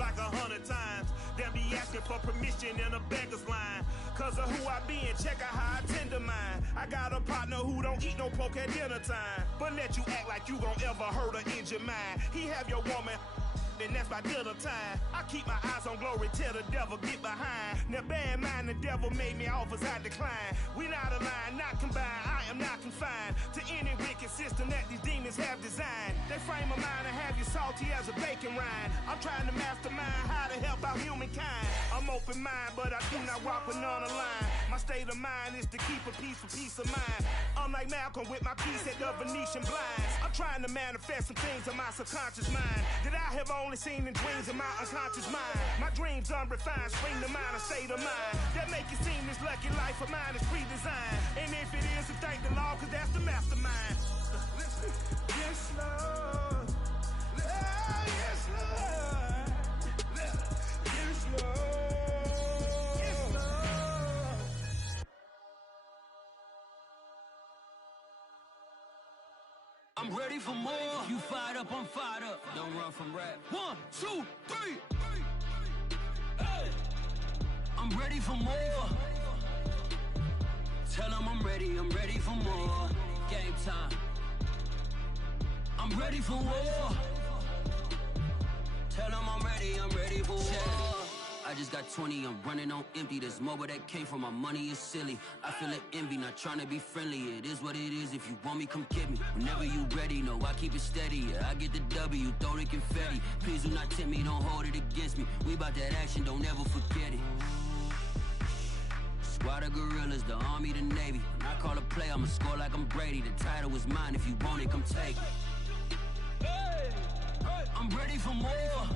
like 100 times. They'll be asking for permission in a beggar's line. Cause of who I be and check out how I tend to mine. I got a partner who don't eat no pork at dinner time, but let you act like you gon' ever hurt or injure mine. He have your woman, and that's by dinner time. I keep my eyes on glory till the devil get behind. Now bear in mind the devil made me offers I decline. We not aligned, not combined, I am not confined to any wicked system that these demons have designed. They frame a mind and have you salty as a bacon rind. I'm trying to mastermind how to help out humankind. I'm open mind, but I do not walk with none aligned. My state of mind is to keep a peace for peace of mind. Unlike Malcolm with my peace at the Venetian blinds. I'm trying to manifest some things in my subconscious mind that I have only seen in dreams in my unconscious mind. My dreams unrefined, spring to mind, a state of mind that make it seem this lucky life of mine is pre-designed. And if it is, then thank the Lord, cause that's the mastermind. Yes, Lord. Yes, Lord. Yes, Lord. Yes, Lord. I'm ready for more. You fired up, I'm fired up. Don't run from rap. 1, 2, 3. Hey. I'm ready for more. Tell them I'm ready for more. Game time. I'm ready for war. Tell them I'm ready for war. I just got 20, I'm running on empty. There's more where that came from, my money is silly. I feel it envy, not trying to be friendly. It is what it is, if you want me, come get me. Whenever you ready, no, I keep it steady. Yeah, I get the W, throw the confetti. Please do not tempt me, don't hold it against me. We about that action, don't ever forget it. Squad of gorillas, the army, the navy. When I call a play, I'ma score like I'm Brady. The title is mine, if you want it, come take it. I'm ready for more.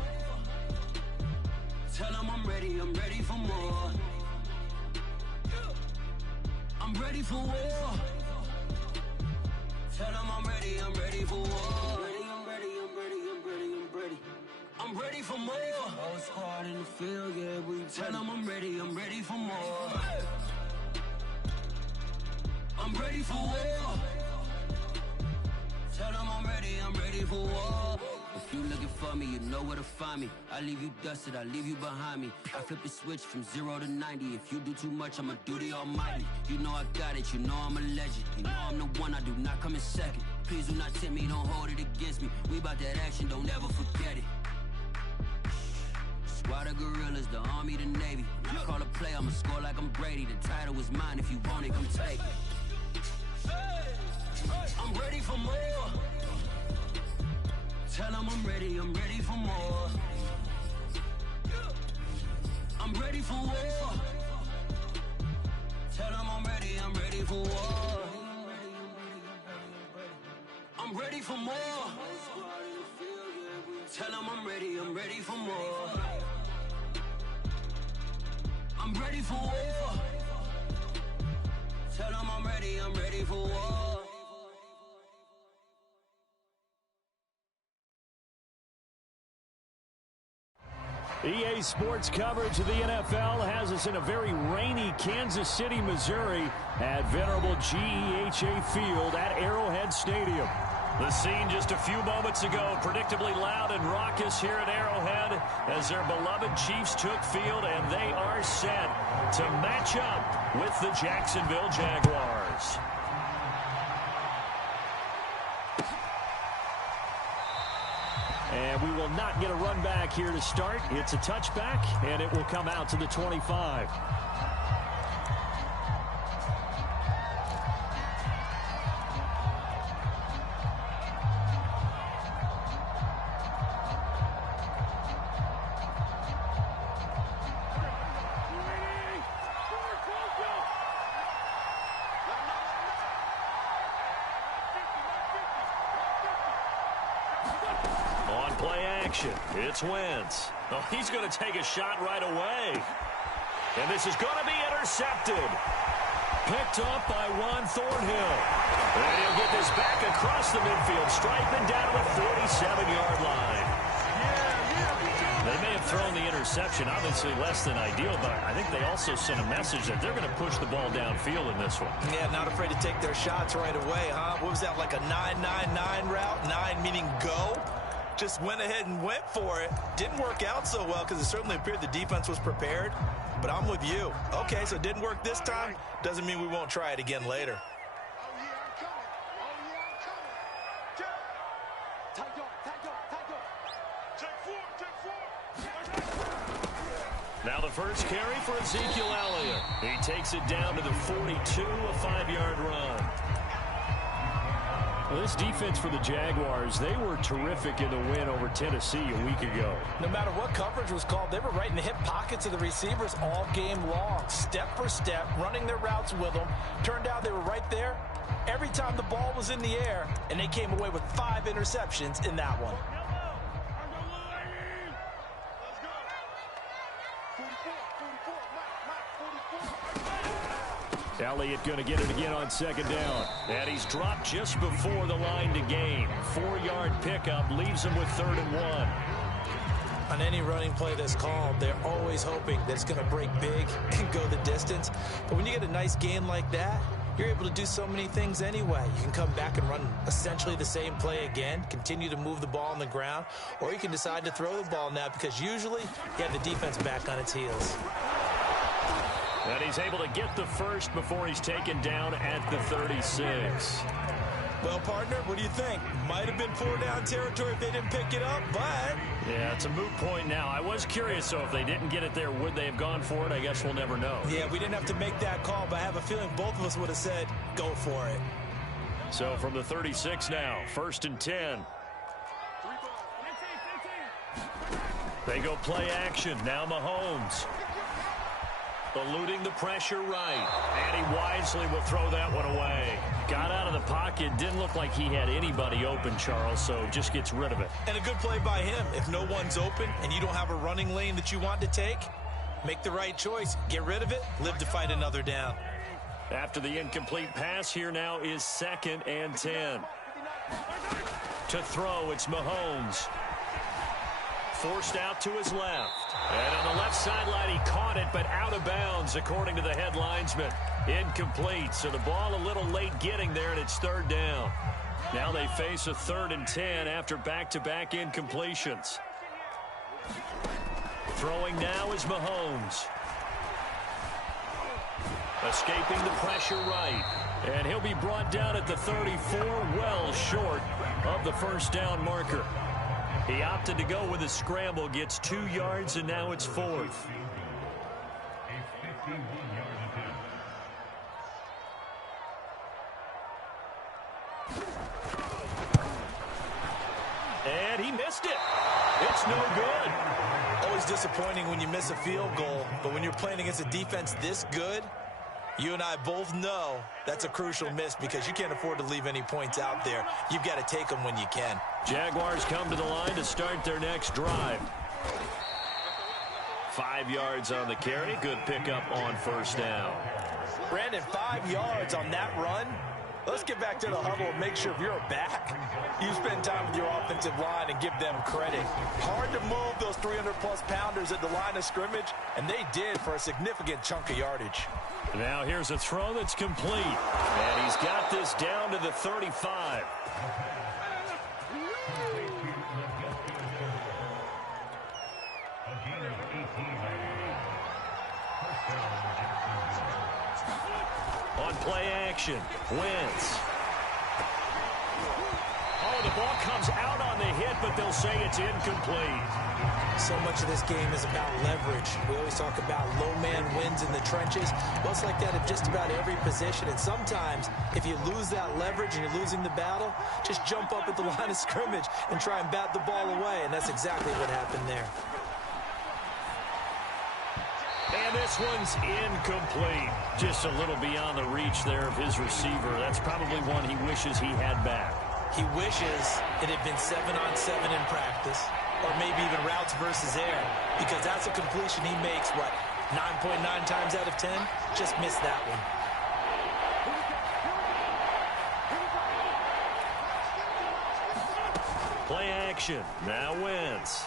Tell them I'm ready for more. I'm ready for war. Tell them I'm ready for war. I'm ready for more. Whole squad in the field, yeah, we tell them I'm ready for more. I'm ready for war. Tell them I'm ready for war. If you looking for me, you know where to find me. I leave you dusted, I leave you behind me. I flip the switch from 0 to 90. If you do too much, I'ma do the almighty. You know I got it, you know I'm a legend. You know I'm the one, I do not come in second. Please do not tempt me, don't hold it against me. We about that action, don't ever forget it. Squad of gorillas, the army, the navy. When I call a play, I'ma score like I'm Brady. The title is mine, if you want it, come take it. I'm ready for more. Tell them I'm ready for more. I'm ready for war. Tell them I'm ready for war. I'm ready for more. Tell them I'm ready for more. I'm ready for war. Tell them I'm ready for war. EA Sports coverage of the NFL has us in a very rainy Kansas City, Missouri at venerable GEHA Field at Arrowhead Stadium. The scene just a few moments ago, predictably loud and raucous here at Arrowhead as their beloved Chiefs took field, and they are set to match up with the Jacksonville Jaguars. And we will not get a run back here to start. It's a touchback, and it will come out to the 25. It's Wentz. Oh, he's going to take a shot right away. And this is going to be intercepted. Picked up by Juan Thornhill. And he'll get this back across the midfield stripe and down to the 47-yard line. They may have thrown the interception, obviously less than ideal, but I think they also sent a message that they're going to push the ball downfield in this one. Yeah, not afraid to take their shots right away, huh? What was that, like a 9-9-9 route? 9 meaning go? just went ahead and went for it. Didn't work out so well because it certainly appeared the defense was prepared. But I'm with you. Okay, so it didn't work this time. Doesn't mean we won't try it again later. Now the first carry for Ezekiel Elliott. He takes it down to the 42, a 5-yard run. Well, this defense for the Jaguars, they were terrific in the win over Tennessee a week ago. No matter what coverage was called, they were right in the hip pockets of the receivers all game long, step for step, running their routes with them. Turned out they were right there every time the ball was in the air, and they came away with 5 interceptions in that one. Elliott going to get it again on second down. And he's dropped just before the line to gain. 4-yard pickup leaves him with 3rd and 1. On any running play that's called, they're always hoping that it's going to break big and go the distance. But when you get a nice gain like that, you're able to do so many things anyway. You can come back and run essentially the same play again, continue to move the ball on the ground, or you can decide to throw the ball now because usually you have the defense back on its heels. And he's able to get the first before he's taken down at the 36. Well, partner, what do you think? Might have been 4-down territory if they didn't pick it up, but... Yeah, it's a moot point now. I was curious, so if they didn't get it there, would they have gone for it? I guess we'll never know. Yeah, we didn't have to make that call, but I have a feeling both of us would have said, go for it. So from the 36 now, 1st and 10. They go play action. Now Mahomes. Eluding the pressure right. And he wisely will throw that one away. Got out of the pocket. Didn't look like he had anybody open, Charles, so just gets rid of it. And a good play by him. If no one's open and you don't have a running lane that you want to take, make the right choice. Get rid of it. Live to fight another down. After the incomplete pass, here now is 2nd and 10. To throw, it's Mahomes. Forced out to his left. And on the left sideline, he caught it, but out of bounds, according to the head linesman. Incomplete, so the ball a little late getting there, and it's 3rd down. Now they face a 3rd and 10 after back-to-back incompletions. Throwing now is Mahomes. Escaping the pressure right. And he'll be brought down at the 34, well short of the 1st down marker. He opted to go with a scramble, gets 2 yards, and now it's 4th. And he missed it. It's no good. Always disappointing when you miss a field goal, but when you're playing against a defense this good, you and I both know that's a crucial miss because you can't afford to leave any points out there. You've got to take them when you can. Jaguars come to the line to start their next drive. 5 yards on the carry. Good pickup on 1st down. Brandon, 5 yards on that run. Let's get back to the huddle and make sure if you're back, you spend time with your offensive line and give them credit. Hard to move those 300-plus pounders at the line of scrimmage, and they did for a significant chunk of yardage. Now here's a throw that's complete. And he's got this down to the 35. On play action, Wentz. Oh, the ball comes out on the hit, but they'll say it's incomplete. So much of this game is about leverage. We always talk about low man wins in the trenches. Well, it's like that at just about every position. And sometimes, if you lose that leverage and you're losing the battle, just jump up at the line of scrimmage and try and bat the ball away. And that's exactly what happened there. And this one's incomplete. Just a little beyond the reach there of his receiver. That's probably one he wishes he had back. He wishes it had been 7-on-7 in practice, or maybe even routes versus air, because that's a completion he makes, what, 9.9 times out of 10? Just missed that one. Play action. Now Wentz.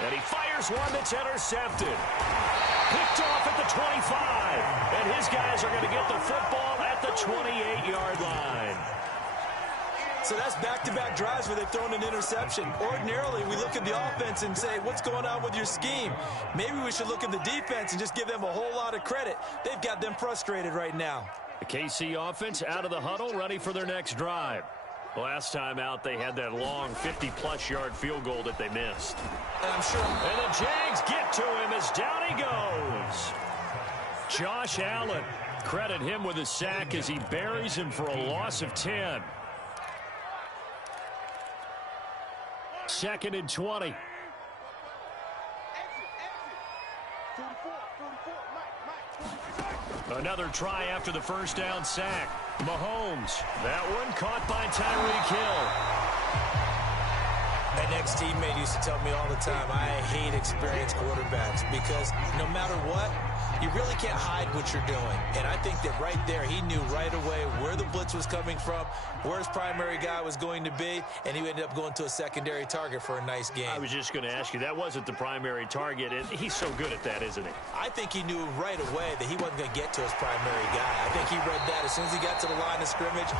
And he fires one that's intercepted. Picked off at the 25. And his guys are going to get the football at the 28-yard line. So that's back-to-back drives where they've thrown an interception. Ordinarily, we look at the offense and say, what's going on with your scheme? Maybe we should look at the defense and just give them a whole lot of credit. They've got them frustrated right now. The KC offense out of the huddle, ready for their next drive. Last time out, they had that long 50-plus yard field goal that they missed. And I'm sure. And the Jags get to him as down he goes. Josh Allen, credit him with a sack as he buries him for a loss of 10. 2nd and 20. Another try after the first down sack. Mahomes, that one caught by Tyreek Hill. An ex-teammate used to tell me all the time, I hate experienced quarterbacks because no matter what, you really can't hide what you're doing. And I think that right there, he knew right away where the blitz was coming from, where his primary guy was going to be, and he ended up going to a secondary target for a nice game. I was just going to ask you, that wasn't the primary target, and he's so good at that, isn't he? I think he knew right away that he wasn't going to get to his primary guy. I think he read that as soon as he got to the line of scrimmage,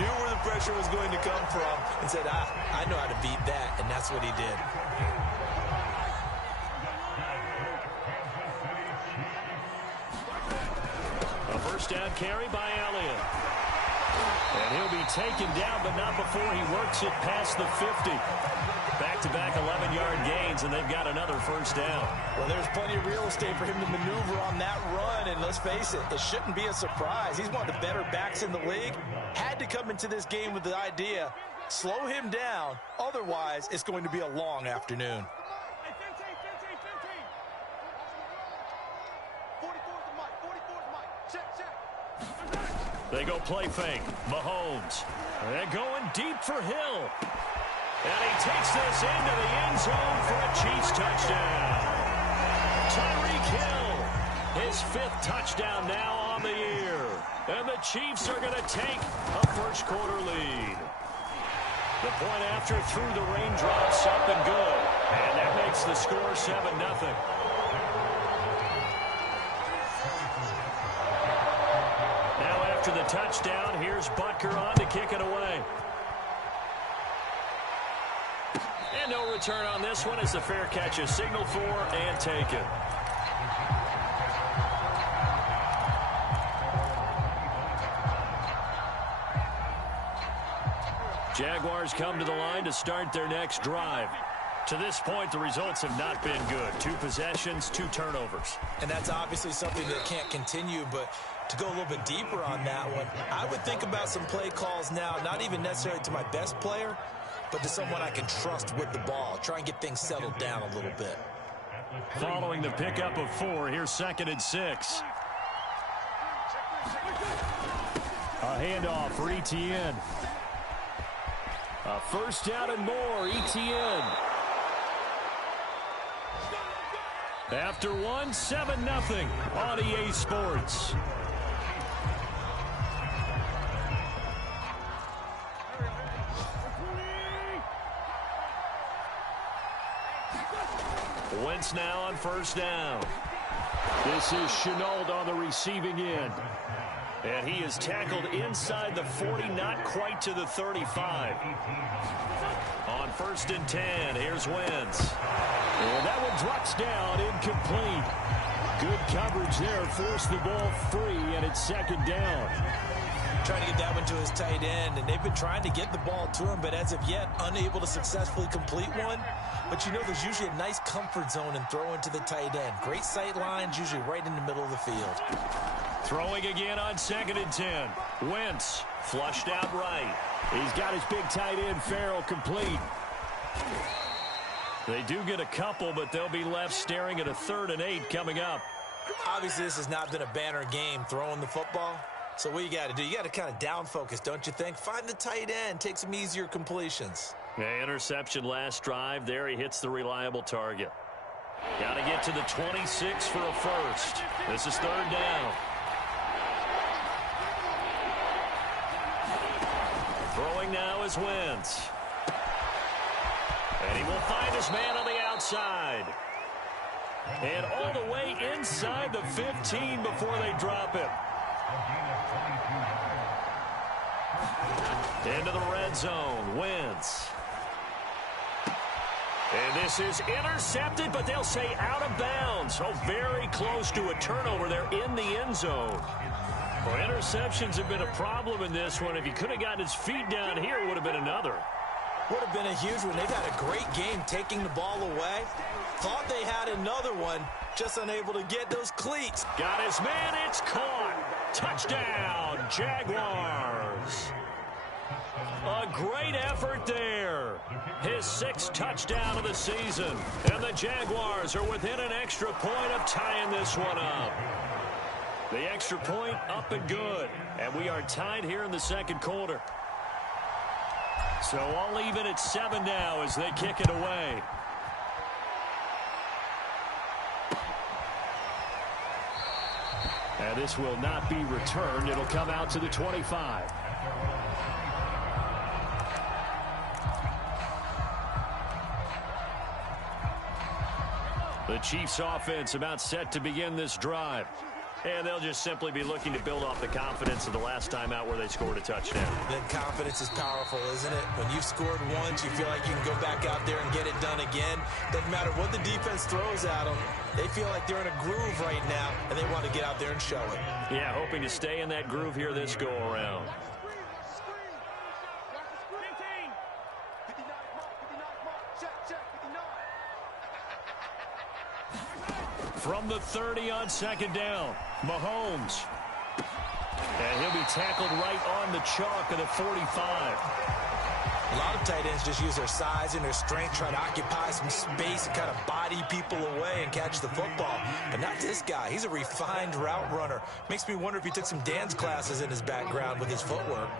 knew where the pressure was going to come from, and said, I know how to beat that, and that's what he did. A first down carry by Elliott. And he'll be taken down, but not before he works it past the 50. Back-to-back 11-yard gains, and they've got another first down. Well, there's plenty of real estate for him to maneuver on that run, and let's face it, it shouldn't be a surprise. He's one of the better backs in the league. Had to come into this game with the idea, slow him down, otherwise it's going to be a long afternoon. They go play fake. Mahomes. They're going deep for Hill. And he takes this into the end zone for a Chiefs touchdown. Tyreek Hill, his 5th touchdown now on the year. And the Chiefs are going to take a first quarter lead. The point after through the raindrops up and good. And that makes the score 7-0. After the touchdown, here's Butker on to kick it away. And no return on this one as the fair catch is signaled for and taken. Jaguars come to the line to start their next drive. To this point, the results have not been good. 2 possessions, 2 turnovers. And that's obviously something that can't continue, but to go a little bit deeper on that one, I would think about some play calls now, not even necessarily to my best player, but to someone I can trust with the ball. Try and get things settled down a little bit. Following the pickup of 4, here's 2nd and 6. A handoff for Etienne. A first down and more, Etienne. After 1, 7-0 on EA Sports. Wentz now on first down. This is Chenault on the receiving end. And he is tackled inside the 40, not quite to the 35. On 1st and 10, here's Wentz. And that one drops down, incomplete. Good coverage there, forced the ball free, and it's 2nd down. Trying to get that one to his tight end, and they've been trying to get the ball to him, but as of yet, unable to successfully complete one. But you know there's usually a nice comfort zone in throwing to the tight end. Great sight lines, usually right in the middle of the field. Throwing again on 2nd and 10. Wentz flushed out right. He's got his big tight end, Farrell, complete. They do get a couple, but they'll be left staring at a 3rd and 8 coming up. Obviously, this has not been a banner game throwing the football. So what you got to do, you got to kind of down focus, don't you think? Find the tight end, take some easier completions. Yeah, interception last drive. There he hits the reliable target. Got to get to the 26 for a first. This is 3rd down. Throwing now is Wentz. And he will find his man on the outside. And all the way inside the 15 before they drop him. Into the red zone. Wentz. And this is intercepted, but they'll say out of bounds. Oh, very close to a turnover there in the end zone. Well, interceptions have been a problem in this one. If he could have gotten his feet down here, it would have been another. Would have been a huge one. They've had a great game taking the ball away. Thought they had another one, just unable to get those cleats. Got his man, it's caught. Touchdown, Jaguars. A great effort there. His 6th touchdown of the season. And the Jaguars are within an extra point of tying this one up. The extra point up and good. And we are tied here in the second quarter. So all even at 7 now as they kick it away. And this will not be returned. It'll come out to the 25. The Chiefs offense about set to begin this drive. And they'll just simply be looking to build off the confidence of the last time out where they scored a touchdown. Then confidence is powerful, isn't it? When you've scored once, you feel like you can go back out there and get it done again. Doesn't matter what the defense throws at them. They feel like they're in a groove right now, and they want to get out there and show it. Yeah, hoping to stay in that groove here this go-around. From the 30 on second down, Mahomes. And he'll be tackled right on the chalk of the 45. A lot of tight ends just use their size and their strength, try to occupy some space and kind of body people away and catch the football. But not this guy. He's a refined route runner. Makes me wonder if he took some dance classes in his background with his footwork.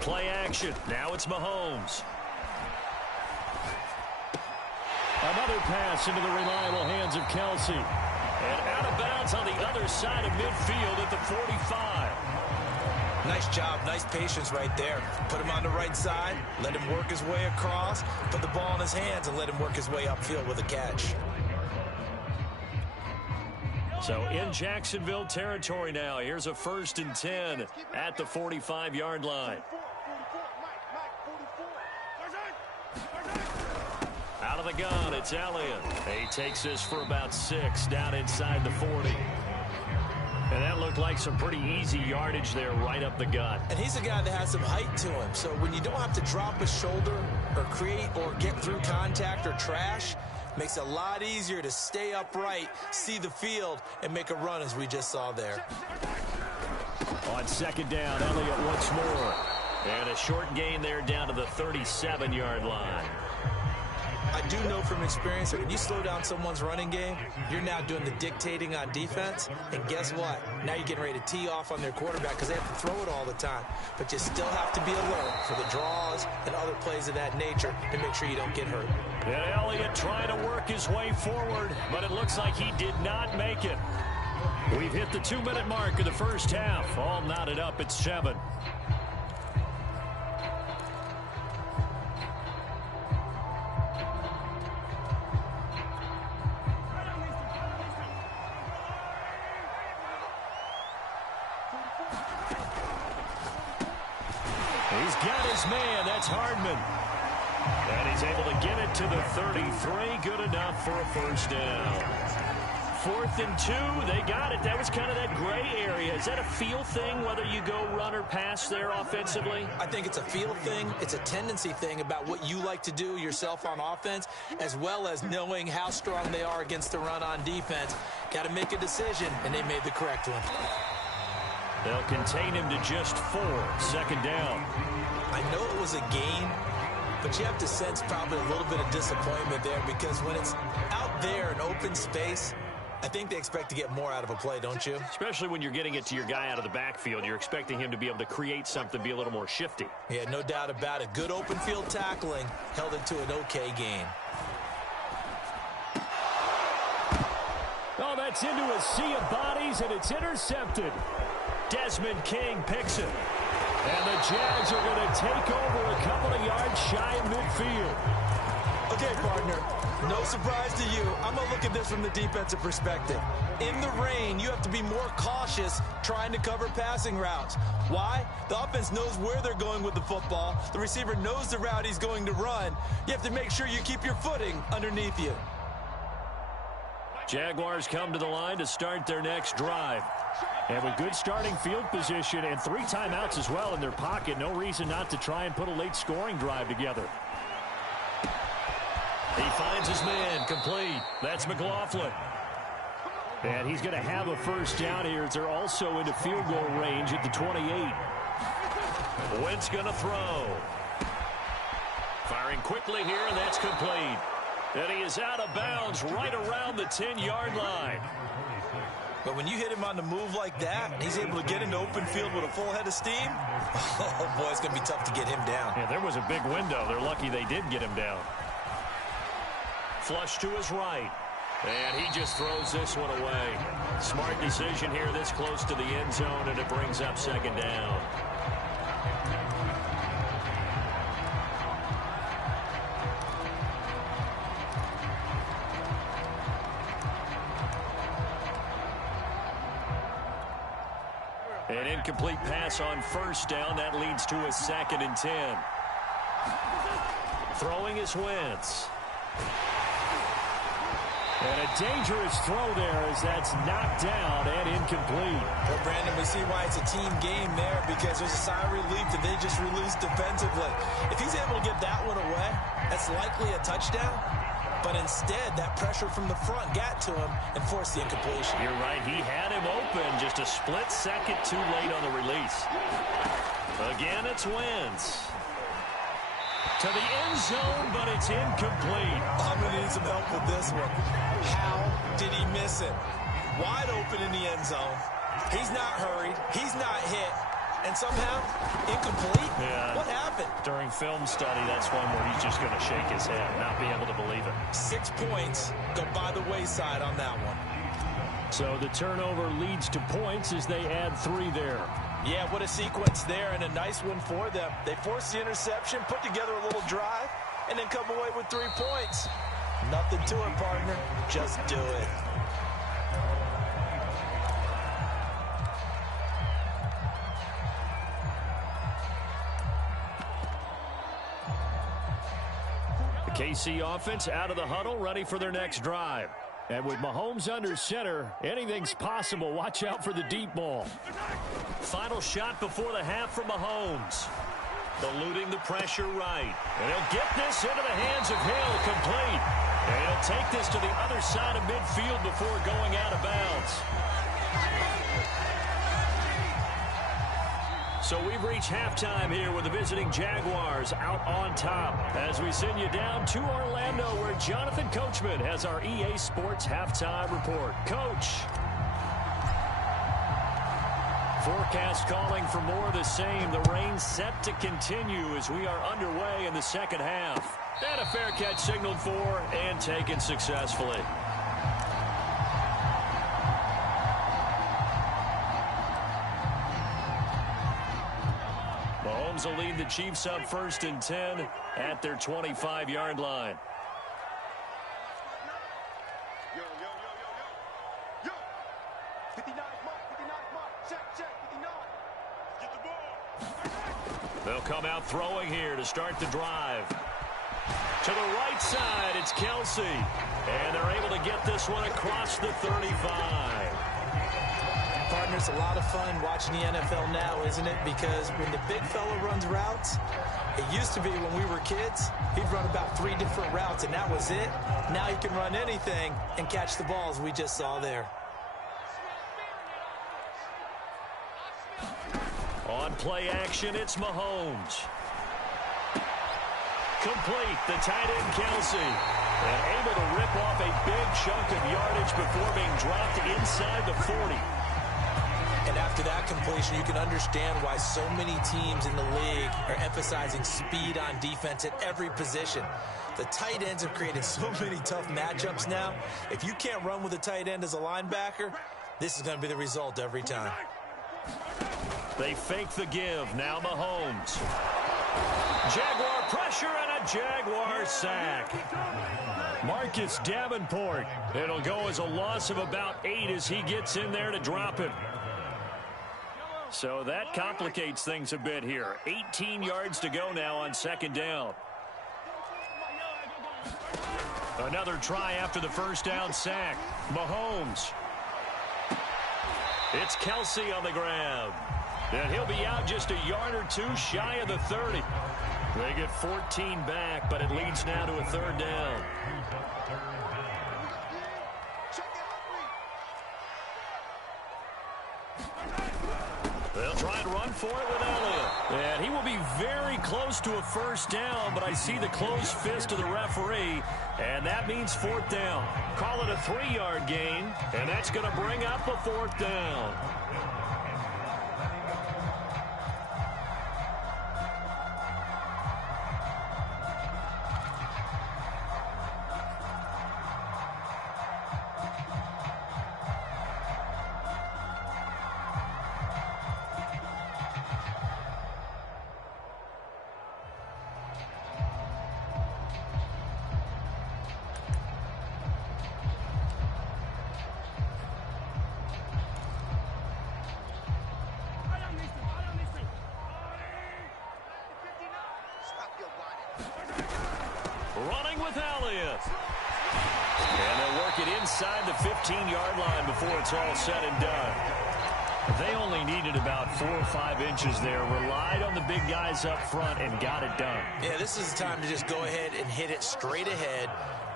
Play action. Now it's Mahomes. Another pass into the reliable hands of Kelsey. And out of bounds on the other side of midfield at the 45. Nice job, nice patience right there. Put him on the right side, let him work his way across, put the ball in his hands, and let him work his way upfield with a catch. So in Jacksonville territory now. Here's a 1st and 10 at the 45-yard line. Out of the gun, it's Elliott. He takes this for about 6 down inside the 40. And that looked like some pretty easy yardage there right up the gut. And he's a guy that has some height to him. So when you don't have to drop a shoulder or create or get through contact or trash, makes it a lot easier to stay upright, see the field, and make a run as we just saw there. On second down, Elliott once more. And a short gain there down to the 37-yard line. I do know from experience that when you slow down someone's running game, you're now doing the dictating on defense. And guess what? Now you're getting ready to tee off on their quarterback because they have to throw it all the time. But you still have to be alert for the draws and other plays of that nature to make sure you don't get hurt. And Elliott trying to work his way forward, but it looks like he did not make it. We've hit the 2-minute mark of the first half. All knotted up at 7. He's got his man. That's Hardman. And he's able to get it to the 33. Good enough for a first down. 4th and 2. They got it. That was kind of that gray area. Is that a feel thing, whether you go run or pass there offensively? I think it's a feel thing. It's a tendency thing about what you like to do yourself on offense, as well as knowing how strong they are against the run on defense. Got to make a decision, and they made the correct one. They'll contain him to just 4. Second down. I know it was a gain, but you have to sense probably a little bit of disappointment there because when it's out there in open space, I think they expect to get more out of a play, don't you? Especially when you're getting it to your guy out of the backfield. You're expecting him to be able to create something, be a little more shifty. Yeah, no doubt about it. Good open field tackling held it to an okay gain. Oh, that's into a sea of bodies, and it's intercepted. Desmond King picks it. And the Jags are going to take over a couple of yards shy of midfield. Okay, partner, no surprise to you. I'm going to look at this from the defensive perspective. In the rain, you have to be more cautious trying to cover passing routes. Why? The offense knows where they're going with the football. The receiver knows the route he's going to run. You have to make sure you keep your footing underneath you. Jaguars come to the line to start their next drive. And with good starting field position and 3 timeouts as well in their pocket, no reason not to try and put a late scoring drive together. He finds his man, complete. That's McLaughlin. And he's going to have a first down here as they're also into field goal range at the 28. Wentz going to throw. Firing quickly here, and that's complete. And he is out of bounds right around the 10-yard line. But when you hit him on the move like that, and he's able to get into open field with a full head of steam, oh, boy, it's going to be tough to get him down. Yeah, there was a big window. They're lucky they did get him down. Flush to his right. And he just throws this one away. Smart decision here this close to the end zone, and it brings up second down. An incomplete pass on first down. That leads to a 2nd and 10. Throwing is Wentz. And a dangerous throw there as that's knocked down and incomplete. Well, Brandon, we see why it's a team game there, because there's a sigh of relief that they just released defensively. If he's able to get that one away, that's likely a touchdown. But instead, that pressure from the front got to him and forced the incompletion. You're right. He had him open just a split second too late on the release. Again, it's Wentz. To the end zone, but it's incomplete. I'm going to need some help with this one. How did he miss it? Wide open in the end zone. He's not hurried. He's not hit. And somehow, incomplete? Yeah. What happened? During film study, that's one where he's just going to shake his head, not be able to believe it. 6 points go by the wayside on that one. So the turnover leads to points as they add 3 there. Yeah, what a sequence there, and a nice one for them. They forced the interception, put together a little drive, and then come away with 3 points. Nothing to it, partner. Just do it. The KC offense out of the huddle, ready for their next drive. And with Mahomes under center, anything's possible. Watch out for the deep ball. Final shot before the half from Mahomes. Eluding the pressure right. And he'll get this into the hands of Hill, complete. And he'll take this to the other side of midfield before going out of bounds. So we've reached halftime here with the visiting Jaguars out on top as we send you down to Orlando where Jonathan Coachman has our EA Sports halftime report. Coach. Forecast calling for more of the same. The rain set to continue as we are underway in the second half. And a fair catch signaled for and taken successfully. Mahomes will lead the Chiefs up 1st and 10 at their 25-yard line. They'll come out throwing here to start the drive. To the right side, it's Kelsey. And they're able to get this one across the 35. Partners, a lot of fun watching the NFL now, isn't it? Because when the big fella runs routes, it used to be when we were kids, he'd run about 3 different routes, and that was it. Now he can run anything and catch the balls we just saw there. On play action, it's Mahomes. Complete, the tight end Kelsey. And able to rip off a big chunk of yardage before being dropped inside the 40. And after that completion, you can understand why so many teams in the league are emphasizing speed on defense at every position. The tight ends have created so many tough matchups now. If you can't run with a tight end as a linebacker, this is going to be the result every time. They fake the give. Now Mahomes. Jaguar pressure and a Jaguar sack. Marcus Davenport. It'll go as a loss of about 8 as he gets in there to drop it. So that complicates things a bit here. 18 yards to go now on second down. Another try after the first down sack. Mahomes. It's Kelsey on the grab. And he'll be out just a yard or two shy of the 30. They get 14 back, but it leads now to a third down. They'll try and run for it with Elliott. And he will be very close to a first down, but I see the closed fist of the referee, and that means fourth down. Call it a 3-yard gain, and that's going to bring up a fourth down. Running with Elliott. And they'll work it inside the 15-yard line before it's all said and done. They only needed about 4 or 5 inches there. Relied on the big guys up front and got it done. Yeah, this is the time to just go ahead and hit it straight ahead.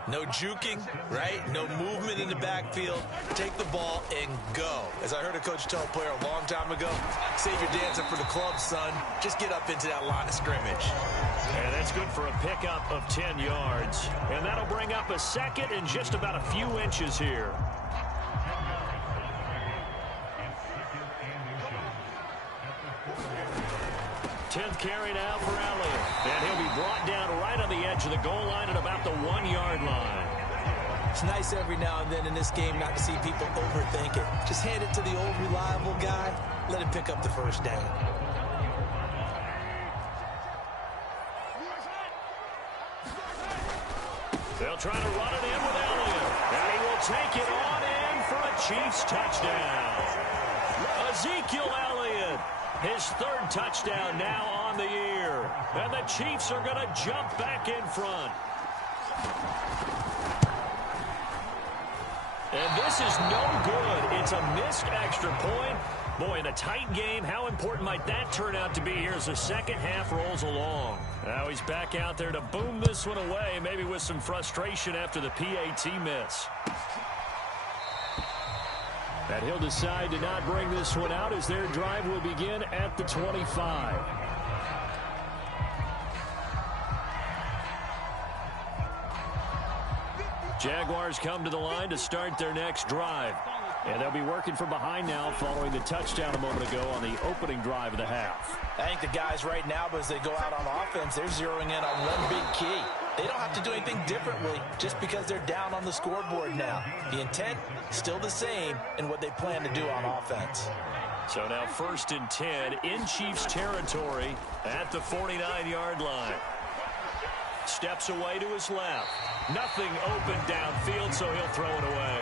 No juking, right? No movement in the backfield. Take the ball and go. As I heard a coach tell a player a long time ago, save your dancing for the club, son. Just get up into that line of scrimmage. And that's good for a pickup of 10 yards. And that'll bring up a second and just about a few inches here. Tenth carry now for Elliott. And he'll be brought down right on the edge of the goal line at about the 1-yard line. It's nice every now and then in this game not to see people overthink it. Just hand it to the old reliable guy. Let him pick up the first down. They'll try to run it in with Elliott. And he will take it on in for a Chiefs touchdown. Ezekiel Elliott. His 3rd touchdown now on the year. And the Chiefs are going to jump back in front. And this is no good. It's a missed extra point. Boy, in a tight game, how important might that turn out to be here as the second half rolls along? Now he's back out there to boom this one away, maybe with some frustration after the PAT miss. And he'll decide to not bring this one out as their drive will begin at the 25. Jaguars come to the line to start their next drive. And they'll be working from behind now following the touchdown a moment ago on the opening drive of the half. I think the guys right now, as they go out on offense, they're zeroing in on one big key. They don't have to do anything differently just because they're down on the scoreboard now. The intent still the same in what they plan to do on offense. So now 1st and 10 in Chiefs territory at the 49-yard line. Steps away to his left. Nothing open downfield, so he'll throw it away.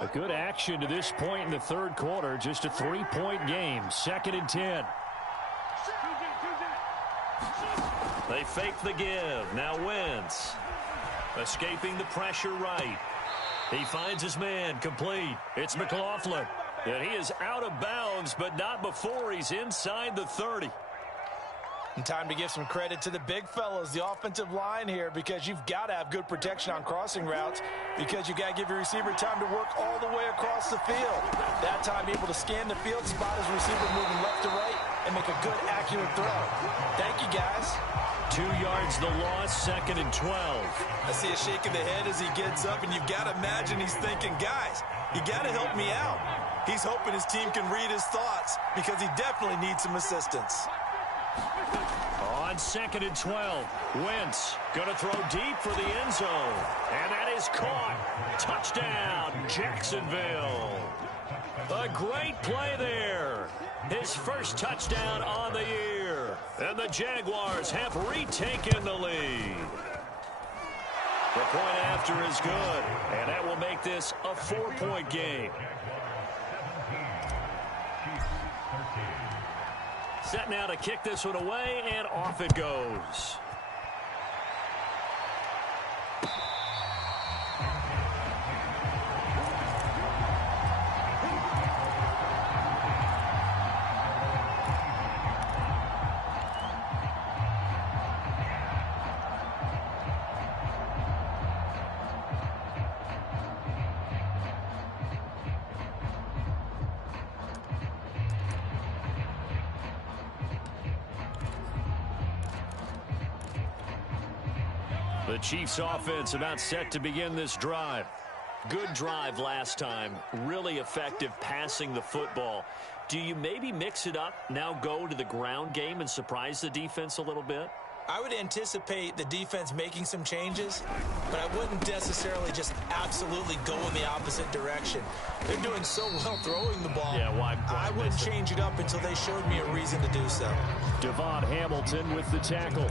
A good action to this point in the 3rd quarter. Just a 3-point game. 2nd and 10. They fake the give. Now Wentz. Escaping the pressure right. He finds his man complete. It's McLaughlin. And he is out of bounds, but not before he's inside the 30. And time to give some credit to the big fellows, the offensive line here, because you've got to have good protection on crossing routes because you've got to give your receiver time to work all the way across the field. That time able to scan the field, spot his receiver moving left to right, and make a good, accurate throw. Thank you, guys. 2 yards the loss, 2nd and 12. I see a shake of the head as he gets up, and you've got to imagine he's thinking, guys, You got to help me out. He's hoping his team can read his thoughts because he definitely needs some assistance. On 2nd and 12, Wentz going to throw deep for the end zone. And that is caught. Touchdown, Jacksonville. A great play there. His first touchdown on the year. And the Jaguars have retaken the lead. The point after is good. And that will make this a 4-point game. Set now to kick this one away, and off it goes. The Chiefs offense about set to begin this drive. Good drive last time. Really effective passing the football. Do you maybe mix it up, now go to the ground game and surprise the defense a little bit? I would anticipate the defense making some changes, but I wouldn't necessarily just absolutely go in the opposite direction. They're doing so well throwing the ball. Yeah, why I wouldn't change it up until they showed me a reason to do so. Devon Hamilton with the tackle.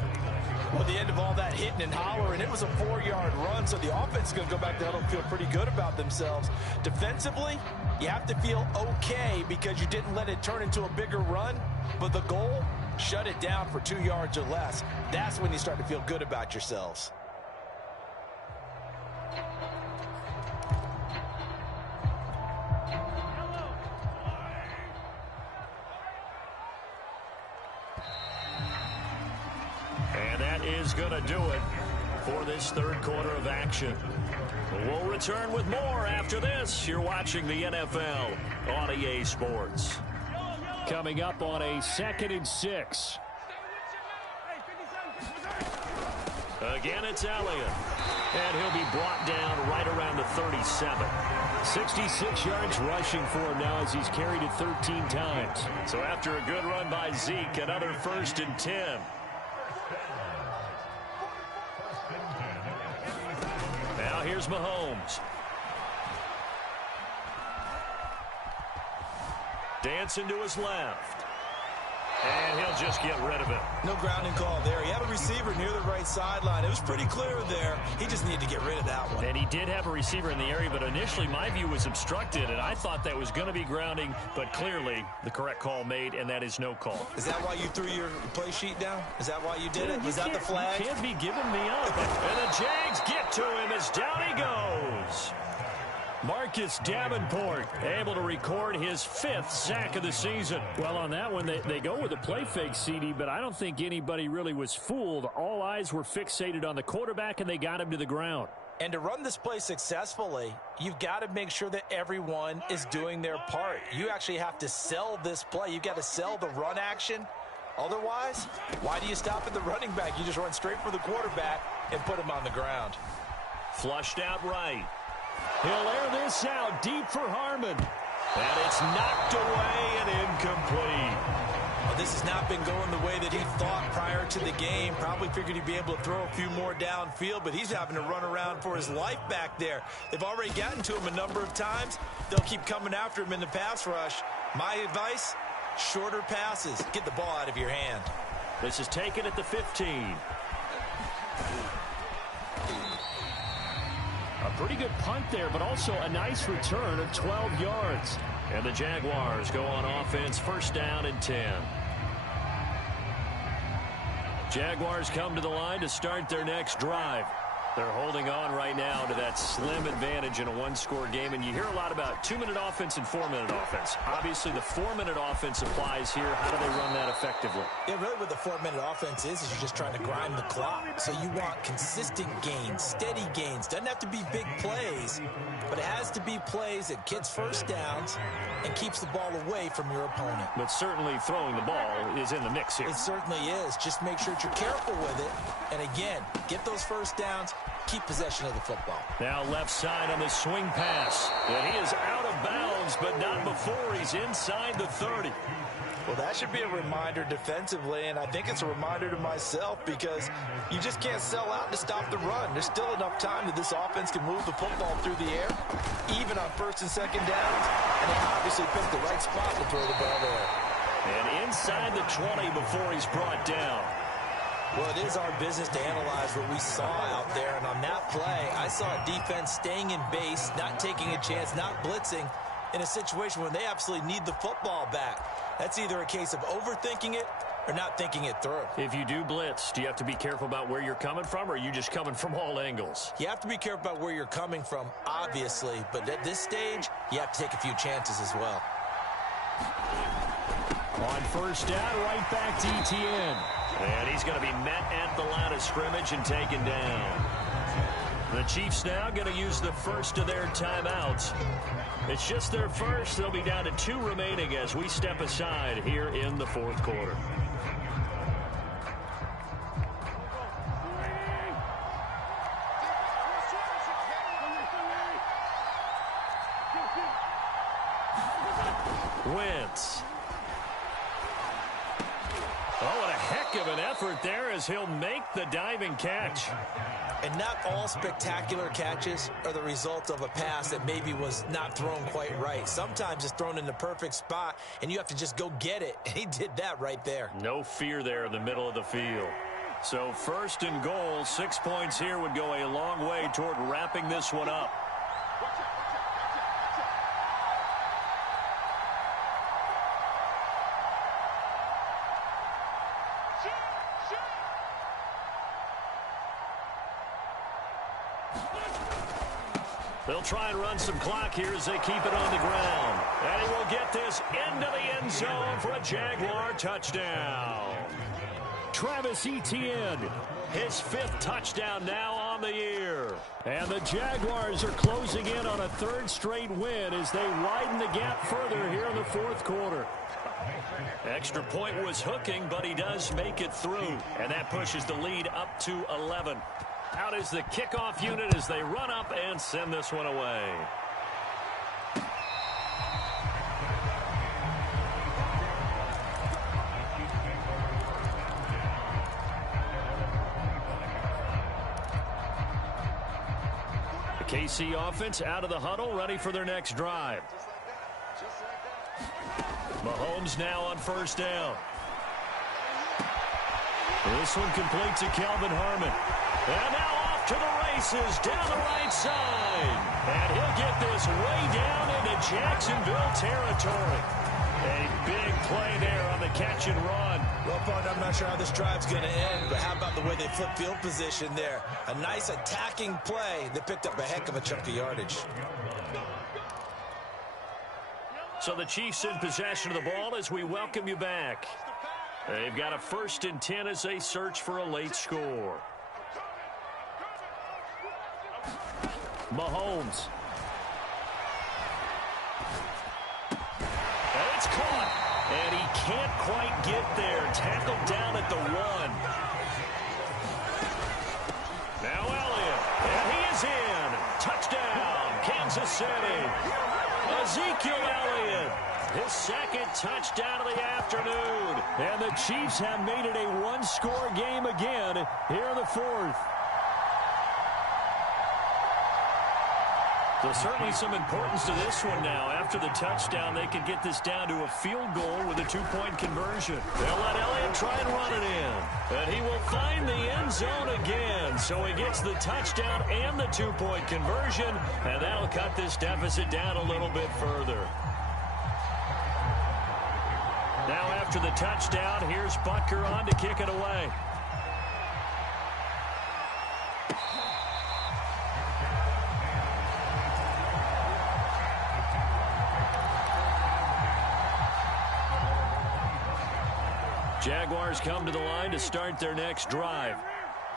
Well, the end of all that hitting and hollering, it was a 4-yard run, so the offense is going to go back there and feel pretty good about themselves. Defensively, you have to feel okay because you didn't let it turn into a bigger run, but the goal, shut it down for 2 yards or less. That's when you start to feel good about yourselves. Is going to do it for this third quarter of action. We'll return with more after this. You're watching the NFL on EA Sports. Coming up on a 2nd and 6. Again, it's Elliott. And he'll be brought down right around the 37. 66 yards rushing for him now as he's carried it 13 times. So after a good run by Zeke, another 1st and 10. Now here's Mahomes. Dancing to his left. And he'll just get rid of it. No grounding call there. He had a receiver near the right sideline. It was pretty clear there. He just needed to get rid of that one. And he did have a receiver in the area, but initially my view was obstructed, and I thought that was going to be grounding, but clearly the correct call made, and that is no call. Is that why you threw your play sheet down? Is that why you did it? Was that the flag? You can't be giving me up. And the Jags get to him as down he goes. Marcus Davenport able to record his 5th sack of the season. Well, on that one, they go with a play fake, CD, but I don't think anybody really was fooled. All eyes were fixated on the quarterback, and they got him to the ground. And to run this play successfully, you've got to make sure that everyone is doing their part. You actually have to sell this play. You've got to sell the run action. Otherwise, why do you stop at the running back? You just run straight for the quarterback and put him on the ground. Flushed out right. He'll air this out deep for Harmon. And it's knocked away and incomplete. Well, this has not been going the way that he thought prior to the game. Probably figured he'd be able to throw a few more downfield, but he's having to run around for his life back there. They've already gotten to him a number of times. They'll keep coming after him in the pass rush. My advice, shorter passes. Get the ball out of your hand. This is taken at the 15. A pretty good punt there, but also a nice return of 12 yards. And the Jaguars go on offense, 1st down and 10. Jaguars come to the line to start their next drive. They're holding on right now to that slim advantage in a 1-score game, and you hear a lot about 2-minute offense and 4-minute offense. Obviously, the 4-minute offense applies here. How do they run that effectively? Yeah, really what the 4-minute offense is you're just trying to grind the clock. So you want consistent gains, steady gains. Doesn't have to be big plays, but it has to be plays that gets first downs and keeps the ball away from your opponent. But certainly throwing the ball is in the mix here. It certainly is. Just make sure that you're careful with it. And again, get those first downs, keep possession of the football. Now left side on the swing pass. And he is out of bounds, but not before he's inside the 30. Well, that should be a reminder defensively, and I think it's a reminder to myself because you just can't sell out to stop the run. There's still enough time that this offense can move the football through the air, even on first and second downs, and they obviously picked the right spot to throw the ball there. And inside the 20 before he's brought down. Well, it is our business to analyze what we saw out there, and on that play, I saw a defense staying in base, not taking a chance, not blitzing, in a situation where they absolutely need the football back. That's either a case of overthinking it or not thinking it through. If you do blitz, do you have to be careful about where you're coming from, or are you just coming from all angles? You have to be careful about where you're coming from, obviously, but at this stage, you have to take a few chances as well. On first down, right back to Etienne. And he's going to be met at the line of scrimmage and taken down. The Chiefs now going to use the first of their timeouts. It's just their first. They'll be down to 2 remaining as we step aside here in the fourth quarter. Wentz. Oh, what a heck of an effort there as he'll make the diving catch. And not all spectacular catches are the result of a pass that maybe was not thrown quite right. Sometimes it's thrown in the perfect spot, and you have to just go get it. And he did that right there. No fear there in the middle of the field. So first and goal, 6 points here would go a long way toward wrapping this one up. They'll try and run some clock here as they keep it on the ground. And he will get this into the end zone for a Jaguar touchdown. Travis Etienne, his 5th touchdown now on the year. And the Jaguars are closing in on a 3rd straight win as they widen the gap further here in the fourth quarter. Extra point was hooking, but he does make it through. And that pushes the lead up to 11. Out is the kickoff unit as they run up and send this one away. The KC offense out of the huddle, ready for their next drive. Mahomes now on first down. This one complete to Calvin Harmon. And now off to the races down the right side. And he'll get this way down into Jacksonville territory. A big play there on the catch and run. Well, Bart, I'm not sure how this drive's going to end, but how about the way they flip field position there? A nice attacking play that picked up a heck of a chunk of yardage. So the Chiefs in possession of the ball as we welcome you back. They've got a 1st and 10 as they search for a late score. Mahomes. And it's caught. And he can't quite get there. Tackled down at the 1. Now Elliott. And he is in. Touchdown, Kansas City. Ezekiel Elliott. His 2nd touchdown of the afternoon. And the Chiefs have made it a 1-score game again here in the 4th. So certainly some importance to this one now. After the touchdown, they can get this down to a field goal with a 2-point conversion. They'll let Elliott try and run it in. And he will find the end zone again. So he gets the touchdown and the 2-point conversion. And that'll cut this deficit down a little bit further. Now after the touchdown, here's Butker on to kick it away. Jaguars come to the line to start their next drive.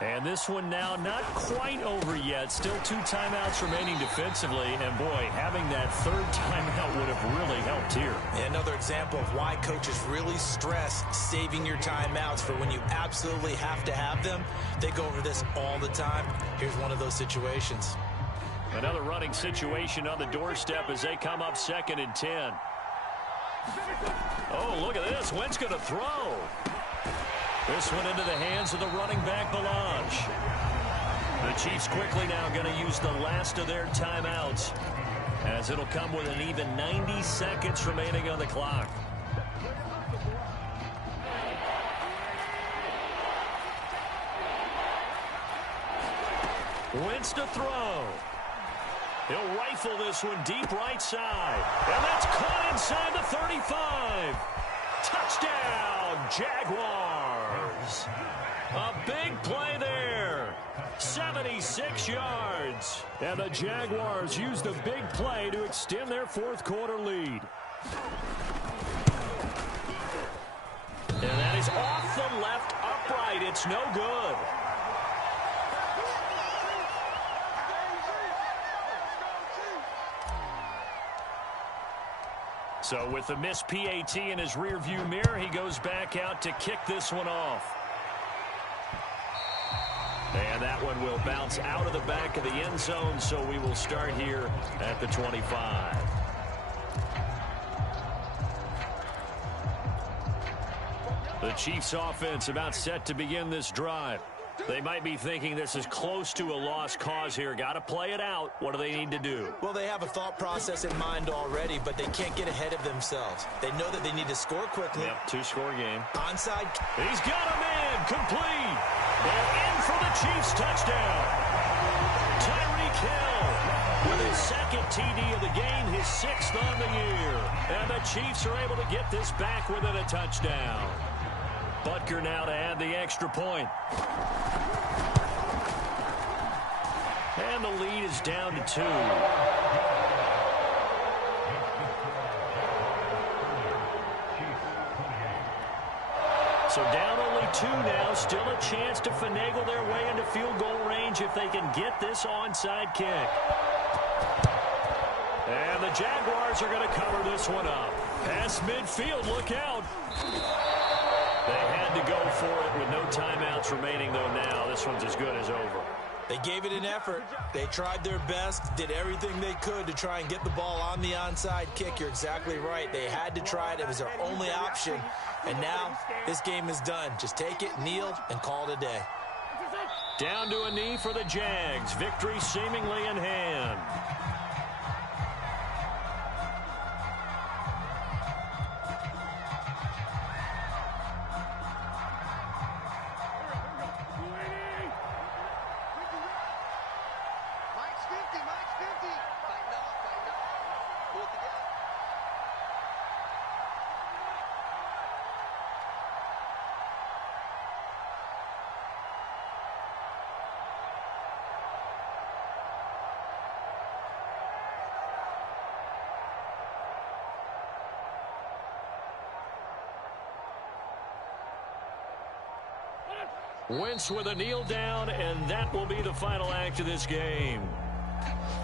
And this one now not quite over yet. Still 2 timeouts remaining defensively. And, boy, having that 3rd timeout would have really helped here. Another example of why coaches really stress saving your timeouts for when you absolutely have to have them. They go over this all the time. Here's one of those situations. Another running situation on the doorstep as they come up 2nd and 10. Oh, look at this. Wentz going to throw. This one into the hands of the running back, Belange. The Chiefs quickly now going to use the last of their timeouts, as it'll come with an even 90 seconds remaining on the clock. Wentz to throw. He'll rifle this one deep right side. And that's caught inside the 35. Touchdown, Jaguars. A big play there. 76 yards. And the Jaguars use the big play to extend their 4th quarter lead. And that is off the left upright. It's no good. So with the missed PAT in his rearview mirror, he goes back out to kick this one off. And that one will bounce out of the back of the end zone, so we will start here at the 25. The Chiefs offense about set to begin this drive. They might be thinking this is close to a lost cause here. Got to play it out. What do they need to do? Well, they have a thought process in mind already, but they can't get ahead of themselves. They know that they need to score quickly. Yep, 2-score game. Onside. He's got a man. Complete. And in for the Chiefs touchdown. Tyreek Hill with his 2nd TD of the game, his 6th on the year. And the Chiefs are able to get this back within a touchdown. Butker now to add the extra point. And the lead is down to 2. So down only 2 now. Still a chance to finagle their way into field goal range if they can get this onside kick. And the Jaguars are going to cover this one up. Past midfield, look out. They had to go for it with no timeouts remaining, though, now. This one's as good as over. They gave it an effort. They tried their best, did everything they could to try and get the ball on the onside kick. You're exactly right. They had to try it. It was their only option. And now this game is done. Just take it, kneel, and call it a day. Down to a knee for the Jags. Victory seemingly in hand. Wentz with a kneel down, and that will be the final act of this game.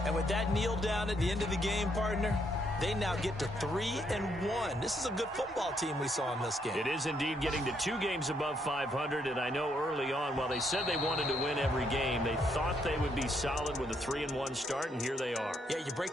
And with that kneel down at the end of the game, partner, they now get to 3-1. This is a good football team we saw in this game. It is indeed getting to 2 games above 500, and I know early on, while they said they wanted to win every game, they thought they would be solid with a 3-1 start, and here they are. Yeah, you break